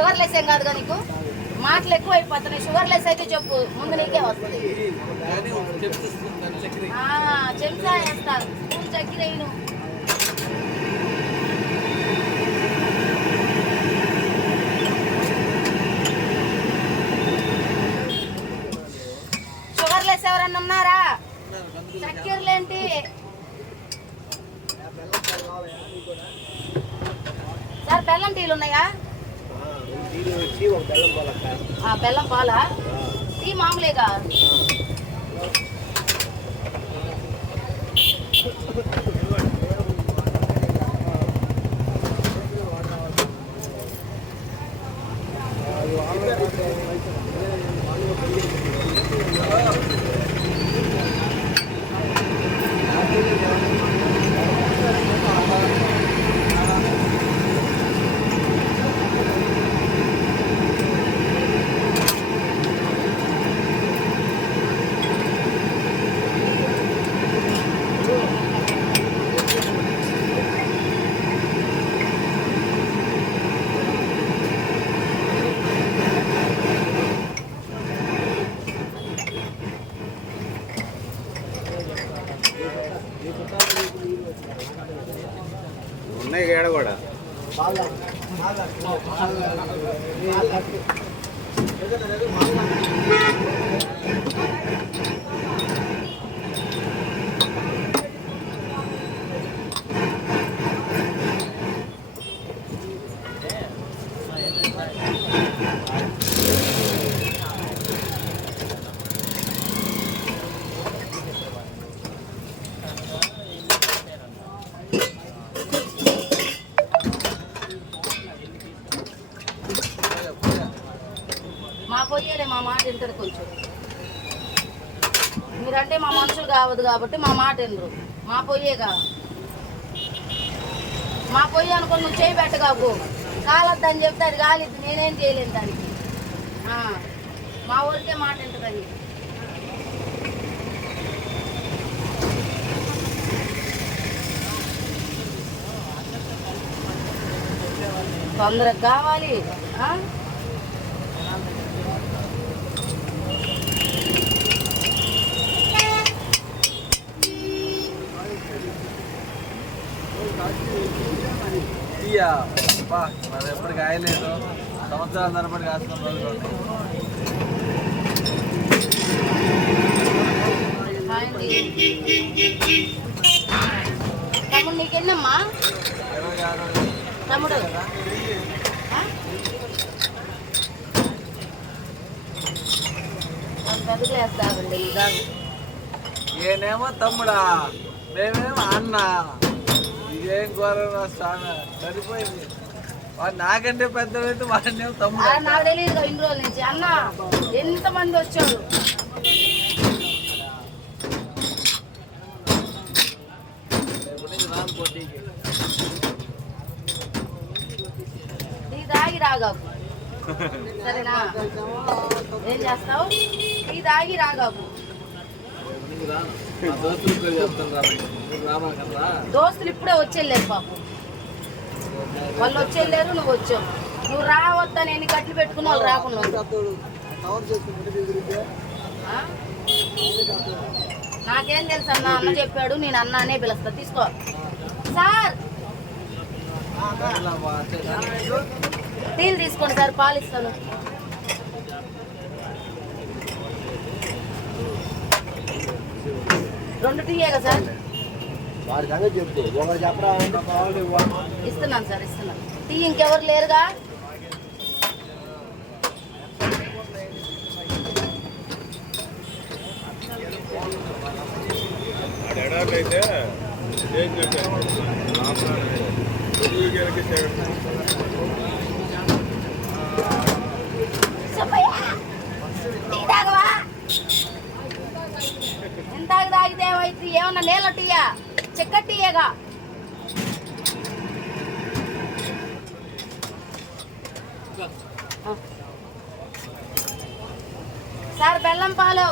Sugar less ఏం కాదుగా నీకు? మాటలు ఎక్కువ అయిపోతున్నాయి. షుగర్ లెస్ అయితే చెప్పు, ముందు నీకే వస్తుంది. చెంచా వేస్తారు, స్పూన్ చక్కెర వేయను. షుగర్ లెస్ ఎవరన్నా ఉన్నారా? చక్కెరలేంటి? సార్ బెల్లం టీలు ఉన్నాయా? బెల్లం పాలా? టీ మామూలేగా? ఉన్నాయి ఏడ కూడా మా పొయ్యేలే, మా మాట వింటారు కొంచెం. మీరంటే మా మనుషులు కావద్దు కాబట్టి మా మాట వినరు. మా పొయ్యేగా, మా పొయ్యి అనుకుని నువ్వు చేయి పెట్టగాకు. కాలొద్దని చెప్తే అది కాలిద్ది, నేనేం చేయలేను దానికి. మా ఊరికే మాట వింటుందని. తొందరగా కావాలి. మరి ఎప్పుడు కాయలేదు, సంవత్సరాల తరబడి కాసుకున్న రోజులు ఉన్నాయి. తమ్ముడు నీకెన్నమ్మా? తమ్ముడు పెద్దలేస్తామండి. ఈయనేమో తమ్ముడా, మేమేమో అన్న. ఇదేం ఘోరంగా స్వామి, సరిపోయింది. వాడు నాకంటే పెద్ద పెట్టి వాడినేమో తమ్ముడు. నాకు తెలియదు ఇన్ని రోజుల నుంచి. అన్న ఎంతమంది వచ్చారు? టీ తాగి రాగాకు, సరేనా? ఏం చేస్తావు? టీ తాగి రాగాకు. దోస్తులు ఇప్పుడే వచ్చేళ్ళారు పాపం. వాళ్ళు వచ్చేళ్ళారు, నువ్వు వచ్చావు. నువ్వు రావద్దని ఎన్ని కట్లు పెట్టుకుని వాళ్ళు రాకుండా. నాకేం తెలుసు అన్న, అన్న చెప్పాడు, నేను అన్న అనే పిలుస్తా. తీసుకో సార్. టీలు తీసుకోండి సార్, పాలు ఇస్తాను. రెండు టీయేగా సార్? ఇస్తున్నాను సార్, ఇస్తున్నాను. టీ ఇంకెవరు లేరుగా? ఎంత తాగితే ఏమైతే? ఏమన్నా నీళ్ళ టీయా, చక్కెర టీయేగా? సార్ బెల్లం పాలు.